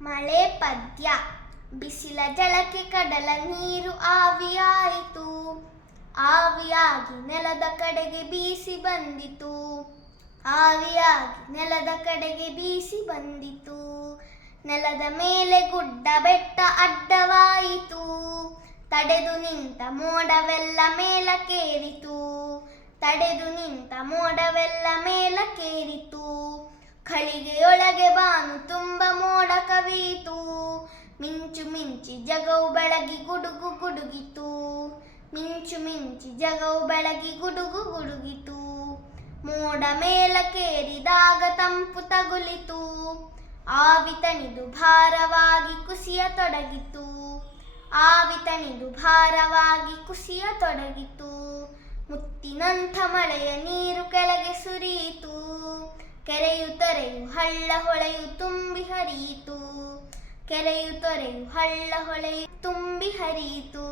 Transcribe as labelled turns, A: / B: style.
A: ಮಳೆ ಪದ್ಯ. ಬಿಸಿಲ ಜಳಕ್ಕೆ ಕಡಲ ನೀರು ಆವಿಯಾಯಿತು. ಆವಿಯಾಗಿ ನೆಲದ ಕಡೆಗೆ ಬೀಸಿ ಬಂದಿತು. ಆವಿಯಾಗಿ ನೆಲದ ಕಡೆಗೆ ಬೀಸಿ ಬಂದಿತು. ನೆಲದ ಮೇಲೆ ಗುಡ್ಡ ಬೆಟ್ಟ ಅಡ್ಡವಾಯಿತು. ತಡೆದು ನಿಂತ ಮೋಡವೆಲ್ಲ ಮೇಲಕ್ಕೇರಿತು. ತಡೆದು ನಿಂತ ಮೋಡವೆಲ್ಲ ಮೇಲಕ್ಕೇರಿತು. ಖಳಿಗೆಯೊಳಗೆ ಬಾನು ತುಂಬ ಮಿಂಚು ಮಿಂಚಿ ಜಗವು ಬೆಳಗಿ ಗುಡುಗು ಗುಡುಗಿತು. ಮಿಂಚು ಮಿಂಚಿ ಜಗವು ಬೆಳಗಿ ಗುಡುಗು ಗುಡುಗಿತು. ಮೋಡ ಮೇಲಕ್ಕೇರಿದಾಗ ತಂಪು ತಗುಲಿತು. ಆವಿತನಿದು ಭಾರವಾಗಿ ಕುಸಿಯ ತೊಡಗಿತು. ಆವಿತನಿದು ಭಾರವಾಗಿ ಕುಸಿಯ ತೊಡಗಿತು. ಮುತ್ತಿನಂಥ ಮಳೆಯ ನೀರು ಕೆಳಗೆ ಸುರಿಯಿತು. ಹಳ್ಳ ಹೊಳೆಯು ತುಂಬಿ ಹರಿಯಿತು. ಕೆರೆಯು ತೊರೆಯು ಹಳ್ಳ ಹೊಳೆಯು ತುಂಬಿ ಹರಿಯಿತು.